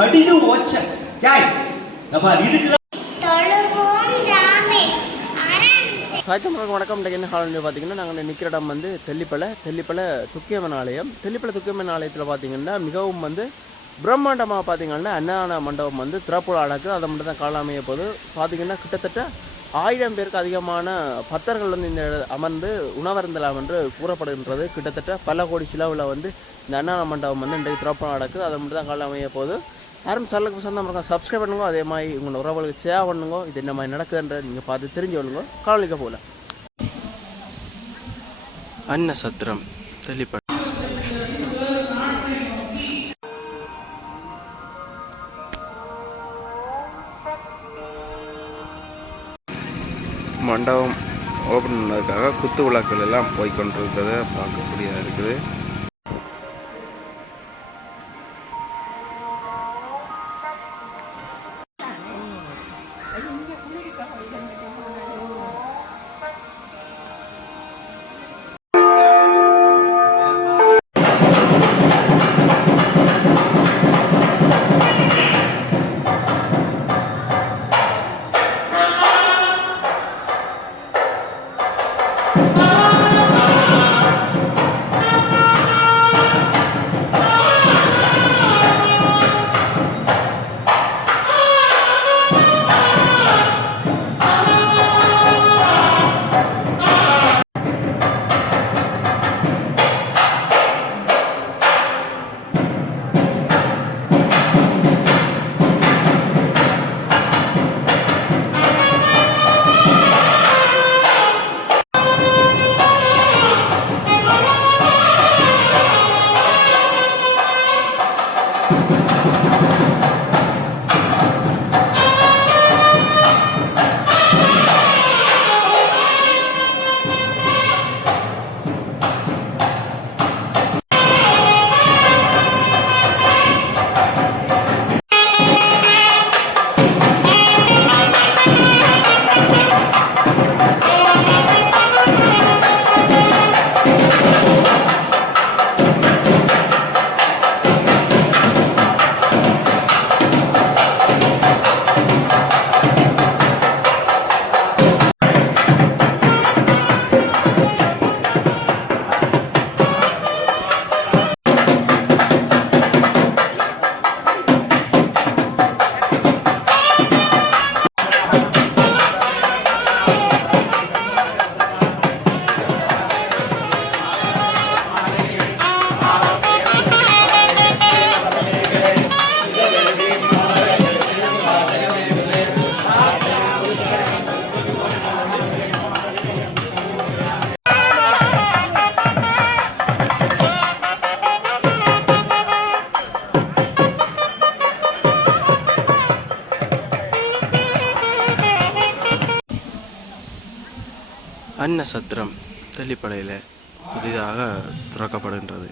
கடின ஓச்ச ஜாய் அப்பா இதுக்கு வணக்கம். இன்றைக்கு என்ன காலம் பார்த்தீங்கன்னா, நாங்கள் நிற்கிற இடம் வந்து தெல்லிப்பளை துக்கியம்மன் ஆலயம். தெல்லிப்பளை துக்கியம்மன் ஆலயத்தில் பார்த்தீங்கன்னா மிகவும் வந்து பிரம்மாண்டமாக பார்த்தீங்கன்னா அன்னதான மண்டபம் வந்து திறப்புழா நடக்குது. அதை மட்டும் தான் காலாமைய போது பார்த்தீங்கன்னா கிட்டத்தட்ட 1000 பேருக்கு அதிகமான பக்தர்கள் வந்து இந்த அமர்ந்து உணவருந்தலாம் என்று கூறப்படுகின்றது. கிட்டத்தட்ட பல கோடி செலவில் வந்து இந்த அன்னதான மண்டபம் வந்து இன்றைக்கு திறப்புழா நடக்குது. அதை மட்டும் தான் காலாமைய போது யாரும் சேனலுக்கு சொந்தம் இருக்கோம் சப்ஸ்கிரைப் பண்ணுங்க. அதே மாதிரி உங்களோட உறவுகளுக்கு ஷேர் பண்ணுங்க. இது என்ன மாதிரி நடக்குதுன்ற நீங்கள் பார்த்து தெரிஞ்சு கொள்ளுங்க. காணொலிக்க போகல அன்ன சத்திரம் தெளிப்ப மண்டபம் ஓப்பன் பண்ணதுக்காக குத்து விளக்குகள் எல்லாம் போய்கொண்டிருக்கிறத பார்க்கக்கூடியதாக இருக்குது. அன்ன சத்திரம் தெல்லிப்பளையில் புதிதாக திறக்கப்படுகின்றது.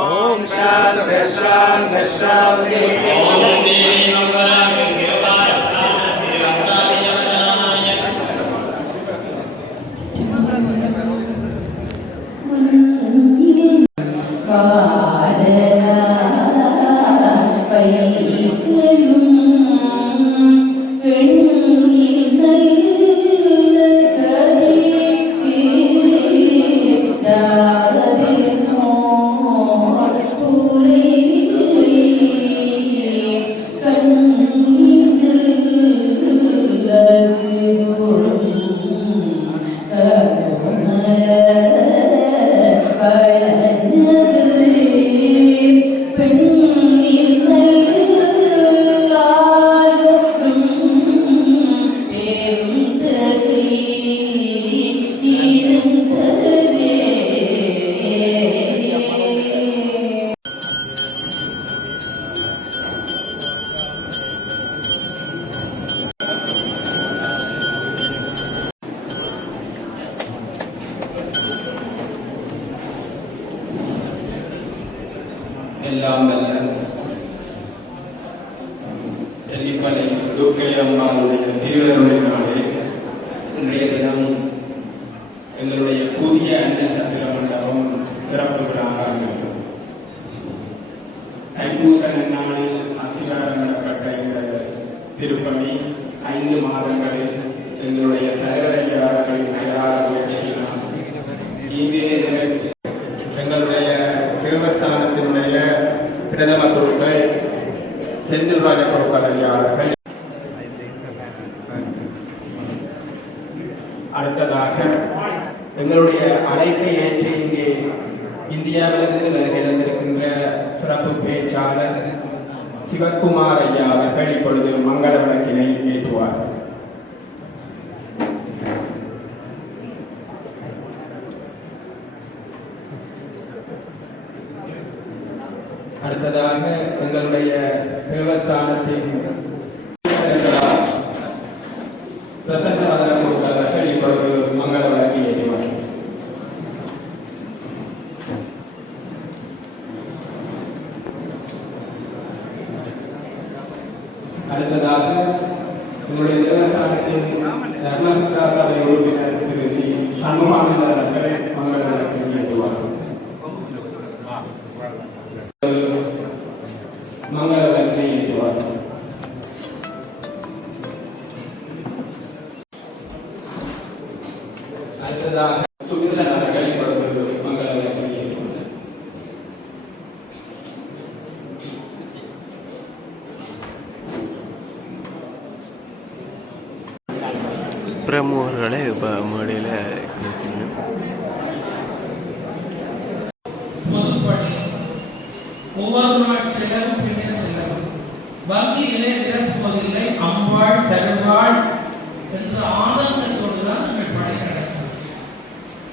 ओम शांति शांति शांति। எல்லாம் வல்ல தெல்லிப்பளை துர்க்கையம்மாளுடைய திருவருளினாலே இன்றைய தினம் எங்களுடைய புதிய அன்னசத்திர மண்டபம் திறப்பு விழாவாக தைப்பூச நாளில் அத்திவாரப்பட்ட இந்த திருப்பணி 5 மாதங்களில் எங்களுடைய தலைவரையாளர்களின் நகராத முயற்சியினால் இங்கே எங்களுடைய தேவஸ்தானத்தினுடைய பிரதம குருக்கள் செந்தில்ராஜ குருக்கள் அடுத்ததாக எங்களுடைய அழைப்பை ஏற்று இங்கே இந்தியாவிலிருந்து வருகை தந்திருக்கின்ற சிறப்பு பேச்சாளர் சிவக்குமார் ஐயா அவர்கள் இப்பொழுது மங்கள விளக்கினை ஏற்றுவார். அடுத்ததாக எங்களுடைய தேவஸ்தானத்தின் பிரசன்னாதன குருக்கள் இப்பொழுது மங்கள விளக்கை ஏற்றுவார். அடுத்ததாக எங்களுடைய தேவஸ்தானத்தின் தர்மகர்த்தா சபை உறுப்பினர் திரு ஜி சண்முகானந்தர் அவர்கள் மங்கள விளக்கை ஏற்றுவார். மங்கள விளக்கை ஏற்றுவார். அடுத்ததாக சுந்தரன் அவர்கள் இப்பொழுது மங்கள விளக்கை ஏற்றுவார். பிரமுகர்களை இப்போ மேடையில் இருக்கணும். பொதுப்பணி ஒவ்வொரு நாள் செலவும் பின்னே செலவு வங்கியிலே நிரப்புவதில்லை அம்பாள் தருவாள் என்ற ஆனந்தத்தோடு தான் நாங்கள் பணி நடக்கும்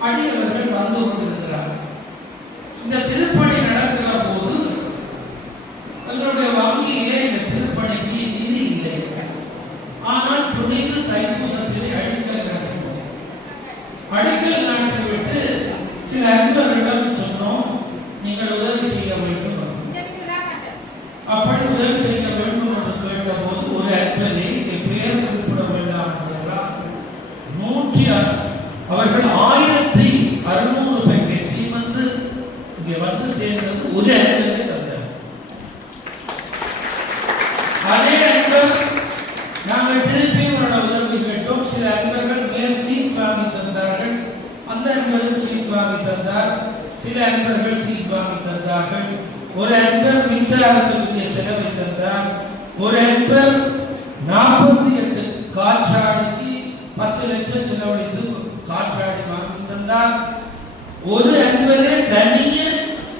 அடியவர்கள் வந்து கொண்டிருக்கிறார்கள். இந்த திருப்பணி நடக்கிற போது எங்களுடைய வங்கியிலே இந்த திருப்பணிக்கு நிதி இல்லை. ஆனால் துணிந்து தைப்பூசத்திலே அடிக்கல் நாட்டுவோம். அடிக்கல் நாட்டிவிட்டு சில அன்பர்களிடம் சொன்னோம், நீங்கள் உதவி செய்ய வேண்டும். அப்படி உதவி செய்ய வேண்டும் என்று கேட்டபோது ஒரு அன்பரை பெயர் குறிப்பிட வேண்டாம் என்றால் அவர்கள் 1600 பேக்கெட் சீமந்து இங்கே வந்து சேர்ந்தது ஒரு அன்பரை தந்தார். அதே அன்பர் நாங்கள் திருப்பியும் உதவி கேட்டோம். சில அன்பர்கள் மேல் சீட் வாங்கி தந்தார்கள். அந்த அன்பரும் சீட் வாங்கி தந்தார். சில அன்பர்கள் சீட் வாங்கி தந்தார்கள். ஒரு அன்பர் மின்சாரத்திற்கு செலவை தந்தார். ஒரு அன்பர் 48 காற்றாடிக்கு 10 லட்சம் செலவழித்து காற்றாடி வாங்கி தந்தார். ஒரு அன்பரே தனிய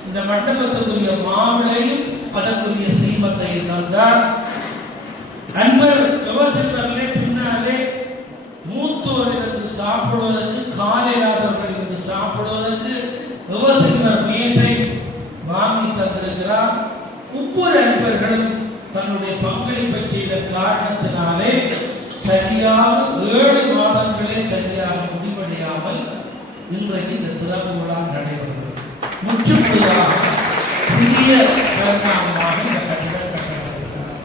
இந்த மண்டபத்துக்குரிய மாவிளையும் அதற்குரிய சீமத்தையும் தந்தார். அன்பர் விவசாயிகளே பின்னாலே மூத்தோரிலிருந்து சாப்பிடுவதற்கு காலையாதவர்களிலிருந்து சாப்பிடுவதற்கு விவசாயிகள் மேசை வாங்கி தந்திருக்கிறார். ஒவ்வொரு அன்பர்களும் தன்னுடைய பங்களிப்பை செய்த காரணத்தினாலே சரியாக 7 மாதங்கள் இன்றைக்கு இந்த திறப்பு விழா நடைபெறுகிறது. முற்றுமுழுதாக புதிய பரிணாமமாக இந்த கட்டிடம் கட்டப்பட்டிருக்கிறது.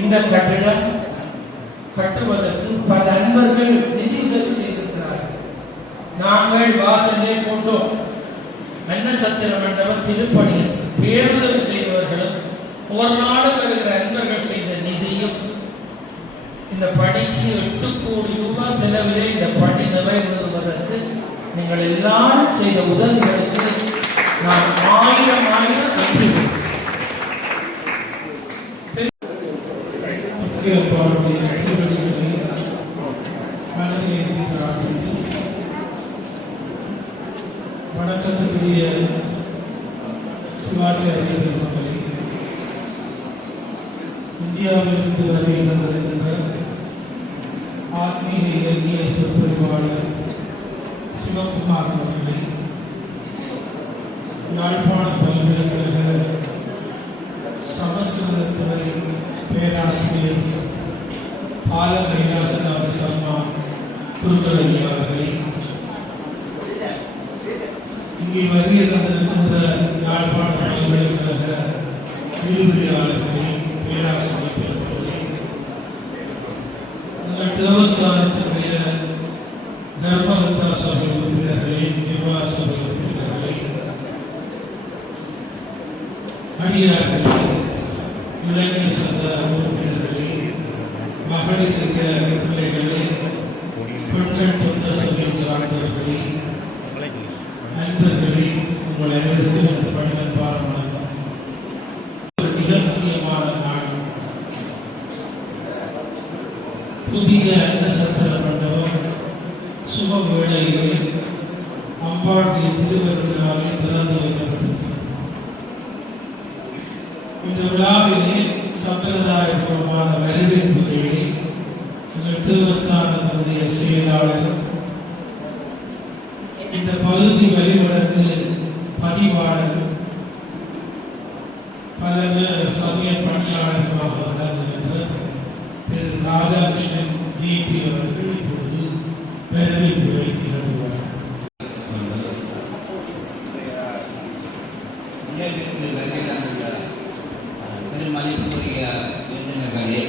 இந்த கட்டிடம் கட்டுவதற்கு பல நண்பர்கள் நிதி உதவி செய்திருக்கிறார்கள். நாங்கள் வாசலே போட்டோம். அன்னசத்திர மண்டபம் திருப்பணி பேருதவி செய்தவர்களும் ஒரு நாடு வருகிற அன்பர்கள் செய்த நிதியும் இந்த பணிக்கு 8 கோடி ரூபாய் செலவிலே இந்த பணி நிறைவேறுவதற்கு நீங்கள் எல்லாரும் செய்த உதவிகளுக்கு நான் ஆயிரம் நன்றி. வணக்கத்துக்குரிய சிவாச்சாரிய பெருமக்களே, இந்தியாவிலிருந்து வருகின்ற ஆத்மீக இலக்கிய சொற்பொழிவாளர் சிவகுமார் அவர்களே, யாழ்ப்பாண பல்கலைக்கழக சமஸ்கிருதத்துறை பேராசிரியர் பால கைலாசநாத சர்மா குருக்களையா அவர்களே, இங்கே வருகை தந்திருக்கின்ற யாழ்ப்பாண பல்கலைக்கழக விரிவுரையாளர்களே, பேராசிரியர் பெருமக்களே, எங்கள் தேவஸ்தானத்தினுடைய தர்மகர்த்தா சபை உறுப்பினர்களே, நிர்வாக சபை உறுப்பினர்களே, அடியார்களே, இளைஞர் சங்க உறுப்பினர்களே, மகளிர் பிள்ளைகளே, பெண்கள் தொண்ட சபை சார்ந்தவர்களே, நண்பர்களே, உங்கள் அனைவருக்கும் எனது பணிகள் பாராட்டுகிறேன். மிக முக்கியமான நாள். புதிய அன்னசத்திர மண்டபம் சுப வேளையிலே அம்பாளுடைய திருவருளினாலே திறந்து வைக்கப்பட்டிருக்கிறது. இந்த விழாவிலே சம்பிரதாயபூர்வமான வரவேற்புரையை எங்கள் தேவஸ்தானத்தினுடைய செயலாளர், இந்த பகுதி வழிபடத்து பதிவாளர், பல சமய பணியாளர்களாக விளங்குகின்ற திரு ராதாகிருஷ்ணன் ஜிபி அவர்கள் இப்பொழுது வரவேற்புரை நிகழ்த்துவார். திருமதிப்புரிய விருந்தினர்களே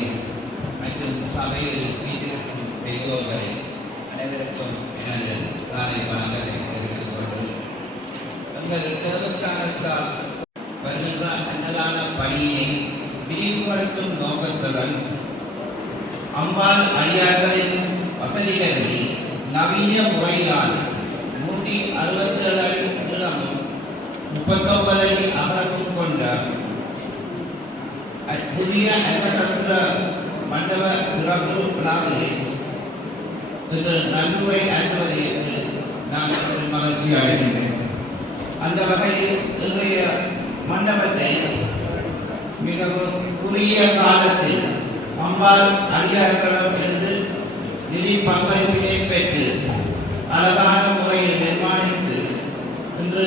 மற்றும் சபையில் வீட்டிற்கும் பெரியோர்களே, அனைவருக்கும் எனது காலை வணக்கத்தை தெரிவித்துக் கொண்டு, எங்கள் தேவஸ்தானத்தால் வருகின்ற அன்னதான பணியை விரிவுபடுத்தும் நோக்கத்துடன் அம்பாள் அடியார்களின் வசதிகளை நவீன முறையிலான 167 அடி நீளமும் 39 அடி அகலமும் கொண்ட புதிய அன்னசத்திர மண்டப திறப்பு விழாவிலே இன்று நன்றுரை ஆற்றுவதை நான் மகிழ்ச்சி அடைகின்றேன். அந்த வகையில் இன்றைய மண்டபத்தை மிகவும் குறுகிய காலத்தில் அம்பாள் அடியார்களிடம் இருந்து நிதி பங்களிப்பினை பெற்று அழகான முறையில் நிர்மாணித்து இன்று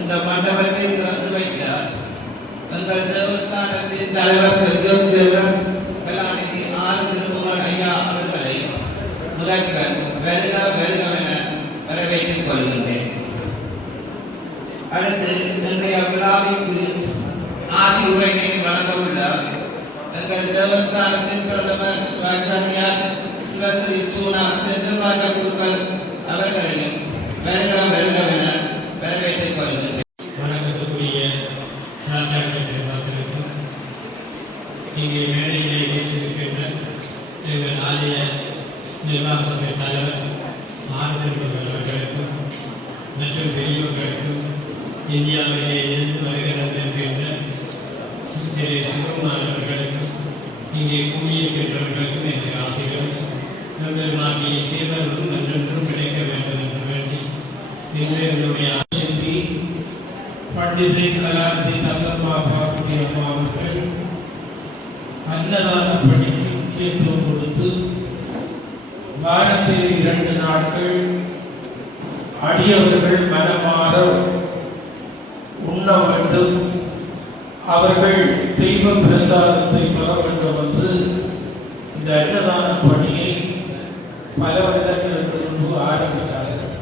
இந்த மண்டபத்தை திறந்து வைக்க எங்கள் தேவஸ்தானத்தின் தலைவர் செல்வம் செல்வன் கலாநிதி ஆர் திருமுருகன் ஐயா அவர்களை முதற்கண் வருக வருகவென வரவேற்றுக் கொள்கின்றேன். அடுத்து இன்றைய விழாவிற்கு ஆசி உரையினை வழங்க உள்ள எங்கள் தேவஸ்தானத்தின் பிரதமர் சிவாச்சாரியார் சிவஸ்ரீ சூனா செந்தில்ராஜ குருக்கள் அவர்களையும் வருக வருகவென வரவேற்றுக் கொள்கின்றேன். வணக்கத்துக்குரிய சாச்சாரிய பெருமக்களுக்கும், இங்கே மேடையிலே ஏற்றிருக்கின்ற எங்கள் ஆலய நிர்வாக சபை தலைவர் ஆறுதல் அவர்களுக்கும் மற்றும் பெரியோர்களுக்கும், இந்தியாவிலே இருந்து வருகின்ற திரு சிவகுமார் அவர்களுக்கும், இங்கே கூடியிருக்கின்றவர்களுக்கும் எங்கள் ஆசைகள் நம்பெருமாகிய தேவர்களும் நன்றென்றும் கிடைக்க வேண்டும் என்று வேண்டி இன்று என்னுடைய சிற்பி பண்டிதை கலாநிதி தங்கம்மா பாக்குடி அம்மா அவர்கள் அன்னதான பணிக்கு முக்கியத்துவம் கொடுத்து வாரத்தில் 2 நாட்கள் அடியவர்கள் மனமாற உண்ண வேண்டும், அவர்கள் தெய்வ பிரசாதத்தை பெற வேண்டும் என்று இந்த அன்னதான பணியை பல வருடங்களுக்கு முன்பு ஆரம்பித்தார்கள்.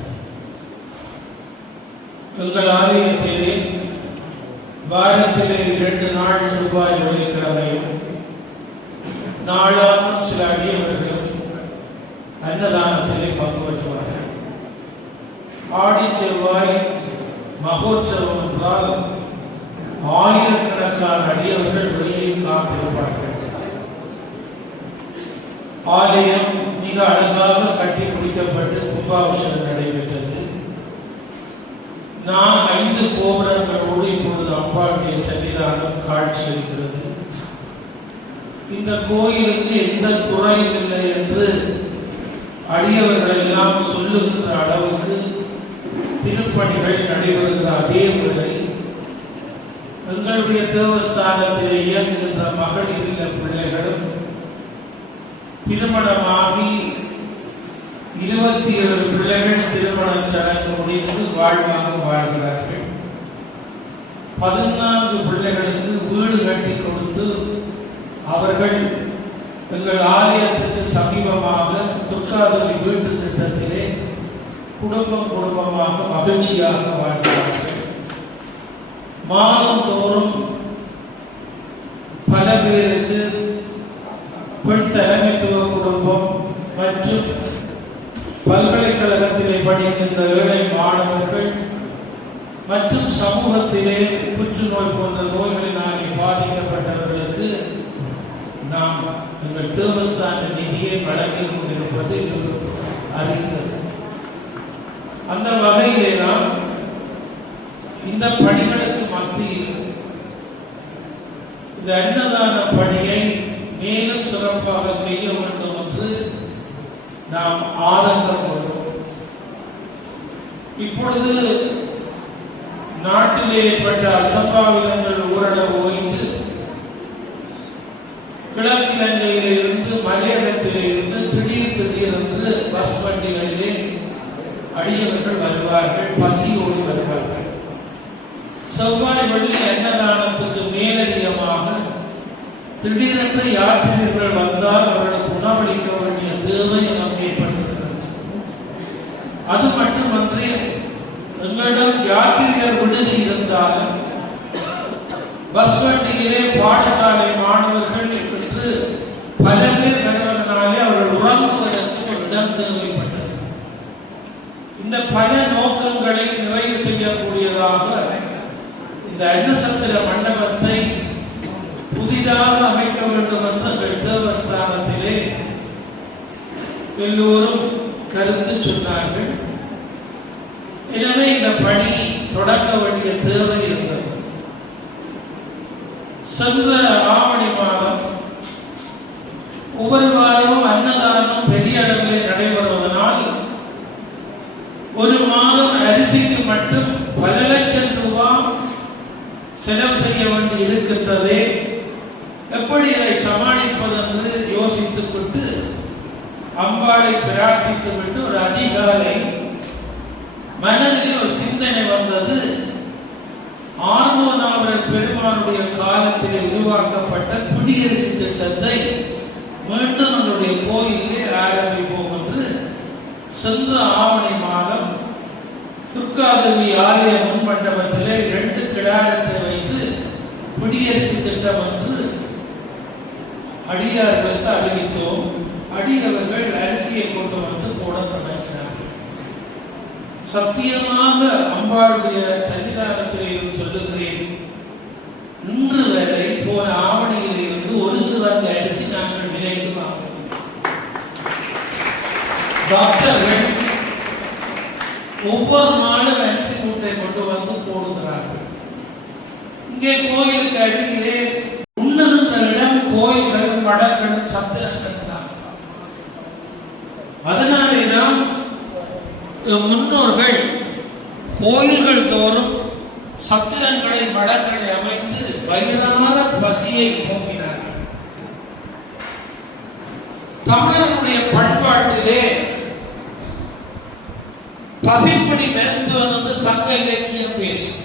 எங்கள் ஆலயத்திலே வாரத்திலே 2 நாள் செவ்வாய் வெள்ளிக்கிழமையும் நாளாகும் சில அடியவர்களும் அன்னதானத்திலே பங்கு பெற்றுவார்கள். ஆடி செவ்வாய் மகோற்சவம் என்றால் ஆயிரக்கணக்கான அடியவர்கள் வெளியே காத்திருப்பார்கள். ஆலயம் மிக அழகாக கட்டி முடிக்கப்பட்டு கும்பாபிஷேகம் நடைபெற்றது. நான் 5 கோபுரங்களோடு இப்பொழுது அம்பாளுடைய சன்னிதானம் காட்சியளிக்கிறது. இந்த கோயிலுக்கு எந்த குறையும் இல்லை என்று அடியவர்கள் எல்லாம் சொல்லுகின்ற அளவுக்கு திருப்பணிகள் நடைபெறுகிற அதே வேளை எங்களுடைய தேவஸ்தானத்தில் இயங்குகின்ற மகளிர் இல்ல பிள்ளைகளும் திருமணமாகி 27 பிள்ளைகள் திருமண சடங்கு முடிந்து வாழ்வாக வாழ்கிறார்கள். 14 பிள்ளைகளுக்கு வீடு கட்டி கொடுத்து அவர்கள் எங்கள் ஆலயத்துக்கு சமீபமாக துர்காதேவி வீட்டு திட்டத்திலே குடும்பமாக மகிழ்ச்சியாக வாழ்கிறார்கள். மாதந்தோறும் பல பேருக்கு பெண் தலைமைத்துவ குடும்பம் மற்றும் பல்கலைக்கழகத்திலே படிக்கின்ற ஏழை மாணவர்கள் மற்றும் சமூகத்திலே புற்றுநோய் போன்ற நோய்களினாலே பாதிக்கப்பட்டவர்களுக்கு நாம் எங்கள் தேவஸ்தான நிதியை வழங்கிக் கொண்டிருப்பது அறிந்தது. அந்த வகையிலே நாம் இந்த பணிகளுக்கு மத்தியில் இந்த அன்னதான பணியை மேலும் சிறப்பாக செய்ய வேண்டும் என்று நாம் ஆதங்கம் கொள்வோம். இப்பொழுது நாட்டிலே ஏற்பட்ட அசம்பாவிதங்கள் ஓரளவு ஓய்ந்து கிழக்கிழங்கையிலே இருந்து மலையகத்திலே இருந்து திடீரென்று பஸ் வண்டிகளிலே அடியவர்கள் வருவார்கள், பசியோடு வருவார்கள். செவ்வாய் வெள்ளி அன்னதானத்துக்கு மேலதிகமாக திடீரென்று யாத்திரைகள் வந்தால் அவர்களுக்கு உணவளிக்க வேண்டிய தேவை நமக்கு ஏற்பட்டிருக்கிறது. அது மட்டுமன்றி எங்களிடம் யாத்திரையர் விடுதி இருந்தாலும் பஸ் வண்டியிலே பாடசாலை மாணவர்கள் என்று பல பேர் வருவதனாலே அவர்கள் உறங்குவதற்கு ஒரு இடம் தேவைப்பட்டது. இந்த பல நோக்கங்களை நிறைவு செய்யக்கூடியதாக இந்த அன்னசத்திர மண்டபத்தை புதிதாக அமைக்க வேண்டும் என்று எங்கள் தேவஸ்தானத்திலே எல்லோரும் கருத்து சொன்னார்கள். எனவே இந்த பணி தொடங்க வேண்டிய தேவை இருந்தது. சென்ற ஆவணி மாதம் ஒவ்வொரு வாரமும் அன்னதானம் பெரிய அளவில் நடைபெறுவதனால் ஒரு மாதம் அரிசிக்கு மட்டும் பல லட்சம் ரூபாய் செலவு செய்ய வேண்டி இருக்கின்றதே, எப்படி இதை சமாளிப்பது என்று யோசித்துக் கொண்டு அம்பாளை பிரார்த்தித்து விட்டு ஒரு அதிகாலை மனதில் ஒரு சிந்தனை வந்தது. ஆர்மோனாவரர் பெருமானுடைய காலத்திலே உருவாக்கப்பட்ட குடியரசு திட்டத்தை மீண்டும் நம்முடைய கோயிலே ஆரம்பிப்போம் என்று சென்ற ஆவணி மாதம் துர்காதேவி ஆலய முன்மண்டபத்திலே 2 கிடாரத்தை வைத்து குடியரசு திட்டம் என்று அடியார்களுக்கு அறிவித்தோம். அடியவர்கள் அரிசியை கொண்டு வந்து போட தொடங்கினார்கள். சத்தியமாக அம்பாளுடைய சன்னிதானத்தில் இருந்து சொல்லுகிறேன், இன்று வரை போன ஆவணியில் இருந்து ஒரு சிறந்த அரிசி நாங்கள் நினைத்து வாங்குவோம். டாக்டர்கள் ஒவ்வொரு நாளும் அரிசி மூட்டை கொண்டு வந்து போடுகிறார்கள். இங்கே கோயிலுக்கு அருகிலே உண்ணுகின்ற இடம் கோயில்கள், மடங்கள், சத்திரங்கள் தான். அதனாலே தான் முன்னோர்கள் கோயில்கள் தோறும் சத்திரங்களை, மடங்களை அமைத்து வயிறான பசியை போக்கினார்கள். தமிழர்களுடைய பண்பாட்டிலே பசிப்படி மருத்துவம் என்று சங்க இலக்கியம் பேசும்.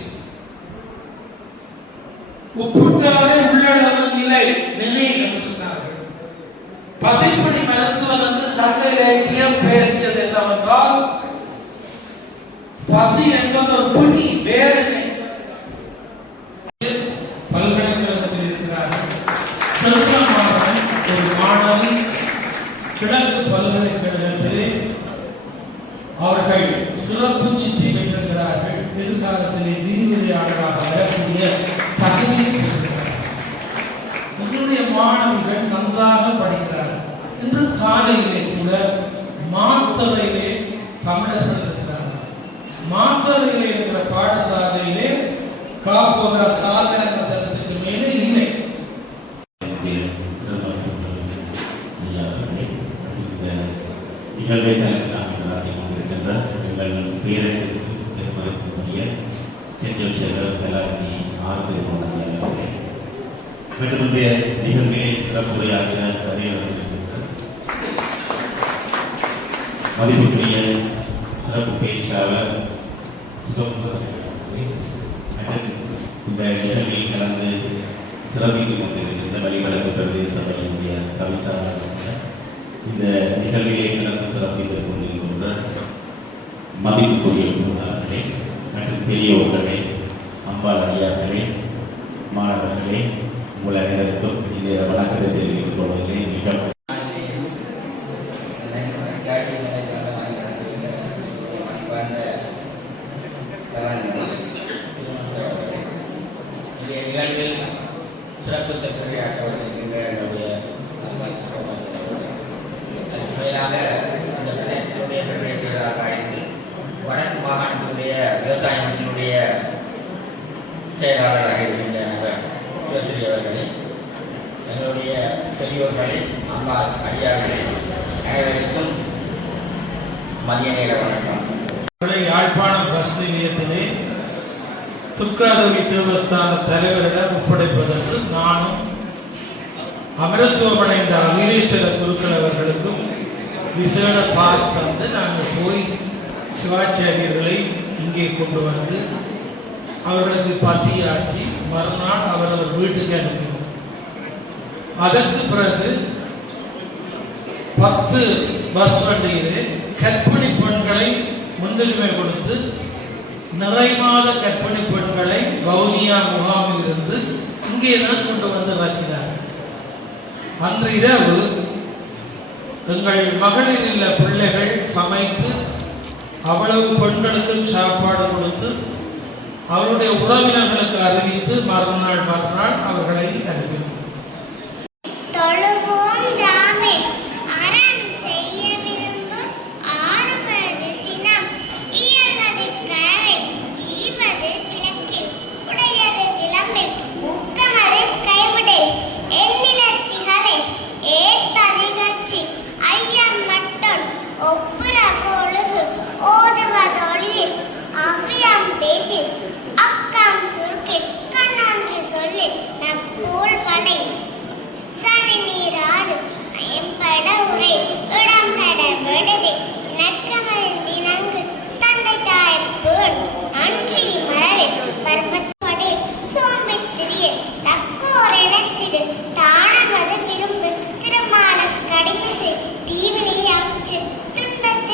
உப்புட்டாலே உள்ளளவு நிலை என்று சொன்னார்கள். பசிப்படி மருத்துவம் என்று சங்க இலக்கியம் பேசியது என்னவென்றால், பசி என்பது ஒரு பிடி, யூனிவர்சிட்டி பெற்றிருக்கிறார்கள். எதிர்காலத்திலே விரிவுரையாளராக வரக்கூடிய தகுதியை பெற்றிருக்கிறார்கள். எங்களுடைய மாணவிகள் நன்றாக படிக்கிறார்கள். இன்று காலையிலே கூட மாத்தறையிலே தமிழர்கள் இருக்கிறார்கள். மாத்தறையிலே இருக்கிற பாடசாலையிலே காப்போதா சாதாரண தரத்துக்கு மேலே இல்லை. நிகழ்வை நாங்கள் நடத்தி கொண்டிருக்கின்ற எங்கள் பேரக்கூடிய செஞ்சல் செல்வர் கலாநிதி ஆறுதல் அவர்களே மற்றும் இந்த நிகழ்வினை சிறப்புரையாற்ற அறிவிக்கின்ற மதிப்புக்குரிய சிறப்பு பேச்சாளர் மற்றும் இந்த நிகழ்வில் கலந்து சிறப்பித்துக் கொண்டிருக்கின்ற வழிவடக்கு பிரதேச சபையினுடைய கவிசார இந்த நிகழ்விலே கலந்து சிறப்பித்துக் கொண்டிருக்கின்ற மதிப்புக்குரிய உறுப்பினர்களே மற்றும் பெரியோர்களே, அம்பாள் அடியார்களே, மாணவர்களே, உங்கள் அனைவருக்கும் இந்த வணக்கத்தை தெரிவித்துக் கொள்வதிலே மிக நிகழ்வில் சிறப்பு செக்ரட்டரியாக வந்திருக்கின்ற என்னுடைய மேலாக இந்த பிரதேசத்தினுடைய பிரதேச செயலாளராக இருந்து வடக்கு மாகாணத்தினுடைய விவசாய அமைப்பினுடைய செயலாளராக இருக்கின்ற சிவஸ்ரீ அவர்களே, எங்களுடைய பெரியோர்களே, அம்பாள் அடியார்களே, அனைவருக்கும் மதிய நேர வணக்கம். யாழ்ப்பாணம் பஸ் நிலையத்திலே துக்காதவி தேவஸ்தான தலைவரிடம் ஒப்படைப்பதற்கு நானும் அமரத்துவமடைந்த வீரேஸ்வர குருக்கள் அவர்களுக்கும் விசேட பாஸ் தந்து நாங்கள் போய் சிவாச்சாரியர்களை இங்கே கொண்டு வந்து அவர்களுக்கு பசியாற்றி மறுநாள் அவரவர் வீட்டுக்கு அனுப்பினோம். அதற்கு பிறகு 10 பஸ் வண்டியிலே கர்ப்பிணி பெண்களை முன்னுரிமை கொடுத்து நிறைமாத கர்ப்பிணி பெண்களை வவுனியா முகாமில் இருந்து இங்கே தான் கொண்டு வந்து வைக்கிறார். அன்று இரவு எங்கள் மகளிர் இல்ல பிள்ளைகள் சமைத்து அவ்வளவு பெண்களுக்கு சாப்பாடு கொடுத்து அவருடைய உறவினர்களுக்கு அறிவித்து மறுநாள் அவர்களை அனுப்பினார். தானமது விரும்பு திருமால கடிமிசை தீவினையாச்சு துன்பத்தை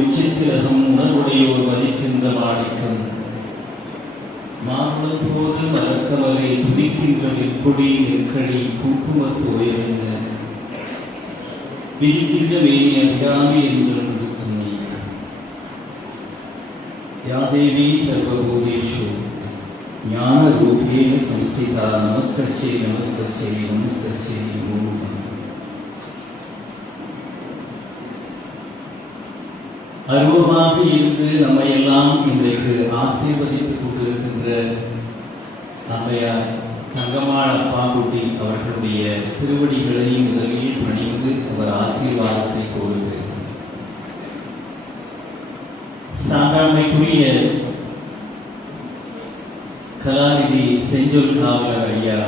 உச்சித்திலகம் உணர்வுடையோர் மதிக்கின்ற மாணிக்கம் மாறும் போது மலர்க்கமலை துடிக்கின்ற நெற்கொடி நெற்கடி குங்குமத்து உயர்ந்த விரிக்கின்ற வேணி அறியாமை என்று துணை யாதேவி சர்வபூதேஷு ஞான ரூபேன சம்ஸ்திதா நமஸ்கர்ஷே நமஸ்கர்ஷே நமஸ்கர்ஷே ஓம். அருவமாக இருந்து நம்மையெல்லாம் இன்றைக்கு ஆசீர்வதித்துக் கொண்டிருக்கின்ற அம்மையார் தங்கம்மாள் அப்பாங்குட்டி அவர்களுடைய திருவடிகளை முதலில் பணிந்து அவர் ஆசீர்வாதத்தை கொடுத்து சாதாண்மைக்குரிய கலாநிதி செஞ்சொல் காவலர் ஐயா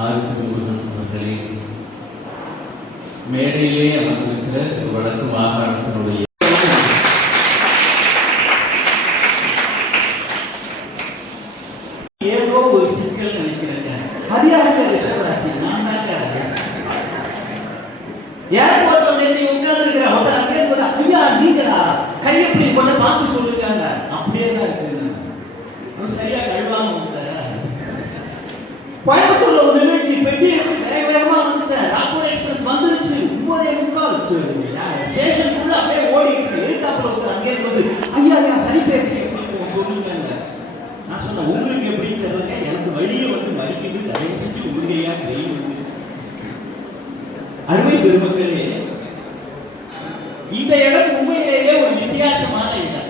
ஆருக்கு முருகன் அவர்களே, மேடையிலே அமர்ந்திருக்கிற வடக்கு மாகாணத்தினுடைய ஏதோ ஒரு சிக்கல் நினைக்கிறேங்க. அதிகாரத்தை ரிஷபராசி நான் தாங்க ஏர்போர்ட்ல நீ உட்கார்ந்துருக்கிற அங்கே போது ஐயா நீங்களா கையெப்படி கொண்டு பார்த்து சொல்லுங்க. அப்படியே தான் இருக்கு. சரியா கழுவாம கோயம்புத்தூர்ல ஒரு நிகழ்ச்சி பெட்டி வேக வேகமா வந்துச்சேன். ராப்பூர் எக்ஸ்பிரஸ் வந்துருச்சு. 9:45 ஸ்டேஷனுக்குள்ள அப்படியே ஓடிக்கிட்டு எதிர்த்தாப்புல வந்து அங்கே இருந்து ஐயா சரி பேசி சொல்லுங்க. நான் சொன்னேன் உங்களுக்கு எப்படி தெரியல, எனக்கு வழியை வந்து மறிக்குது, தயவு செஞ்சு உண்மையா கை வந்து அருமை பெருமக்களே, இந்த இடம் உண்மையிலேயே ஒரு வித்தியாசமான இடம்.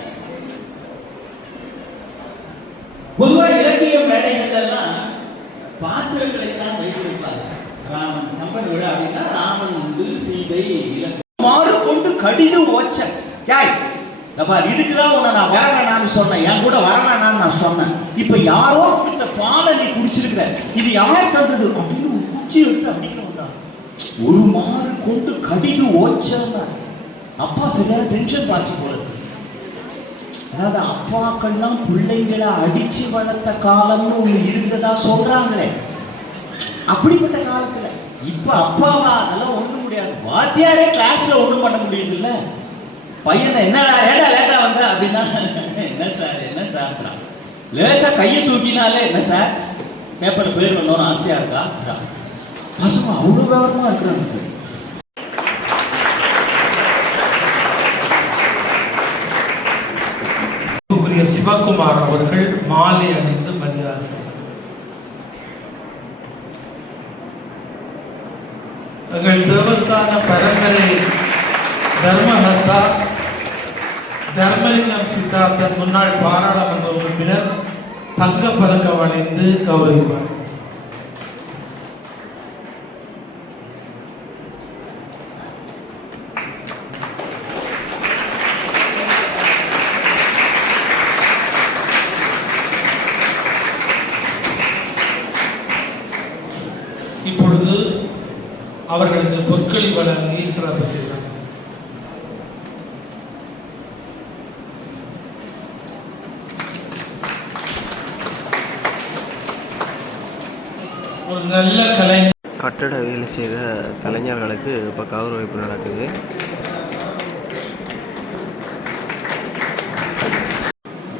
பொதுவா இலக்கிய மேடைகள் எல்லாம் பாத்திரங்களை தான் வைத்திருப்பாங்க. ராமன் கம்பன் விழா அப்படின்னா ராமன் வந்து சீதை மாறு கொண்டு கடிது ஓச்ச யாய் இதுக்குதான் உன்னை நான் வர வேணாம்னு சொன்னேன், என் கூட வர வேணாம்னு நான் சொன்னேன். இப்ப யாரோ கொடுத்த பாலை நீ குடிச்சிருக்கிற, இது யார் தந்தது அப்படின்னு குச்சி எடுத்து அடிக்கணும். ஒரு மாறு கொண்டு கடிது ஓச்ச அப்பா சரியான டென்ஷன் பாக்கி போல. அதாவது அப்பாக்கள்லாம் பிள்ளைங்களை அடிச்சு வளர்த்த காலம்னு ஒண்ணு இருந்ததா சொல்றாங்களே, அப்படிப்பட்ட காலத்துல இப்ப அப்பாவா அதெல்லாம் ஒண்ணும் முடியாது. வாத்தியாரே கிளாஸ்ல ஒண்ணும் பண்ண முடியுது இல்ல. பையனை என்னடா ஏடா லேட்டா வந்த அப்படின்னா என்ன சார் லேசா கையை தூக்கினாலே என்ன சார் பேப்பர் பேர் பண்ணணும் ஆசையா இருக்கா பசங்க அவ்வளவு விவரமா இருக்கிறாங்க. சிவகுமார் அவர்கள் மாலை அணிந்து மரியாதை எங்கள் தேவஸ்தான பரம்பரை தர்மஹர்த்தா தர்மலிங்கம் சித்தார்த்தன் முன்னாள் பாராளுமன்ற உறுப்பினர் தங்க பதக்கம் அணிந்து கௌரவிப்பார். இப்பொழுது அவர்களுக்கு பொற்களி வழங்கி சிறப்பு செய்தார். ஒரு நல்ல கட்டட வேலை செய்த கலைஞர்களுக்கு இப்போ கௌரவிப்பு நடக்குது.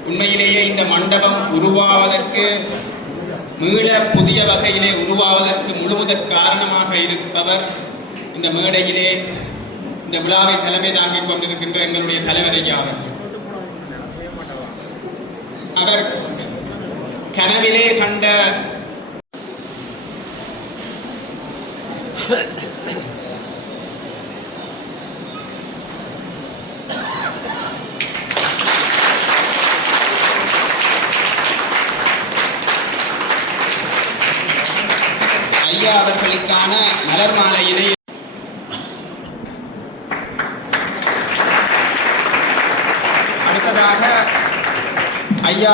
உண்மையிலேயே இந்த மண்டபம் உருவாவதற்கு மீள புதிய வகையிலே உருவாவதற்கு முழுவதற்கு காரணமாக இருப்பவர் இந்த மேடையிலே இந்த விழாவை தலைமை தாங்கிக் கொண்டிருக்கின்ற எங்களுடைய தலைவர் ஐயா அவர்கள். அவர் கனவிலே கண்ட ஐயா அவர்களுக்கான மலர் மாலையினை அடுத்ததாக ஐயா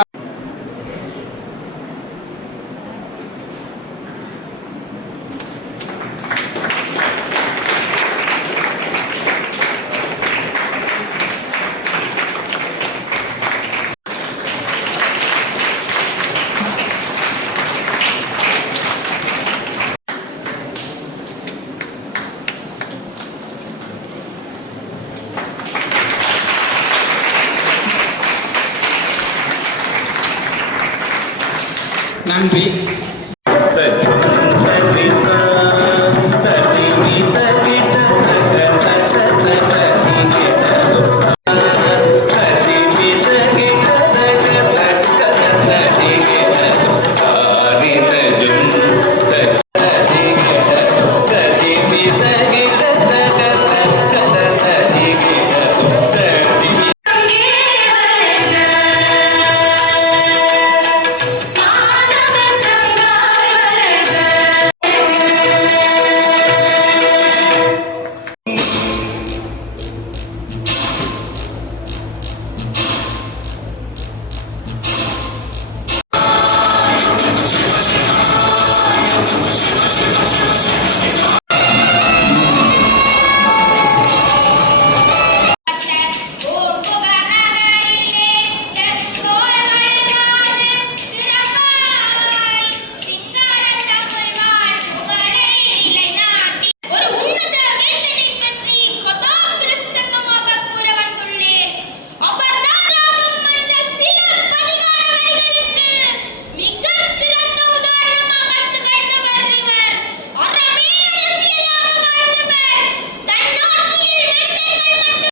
நன்றி.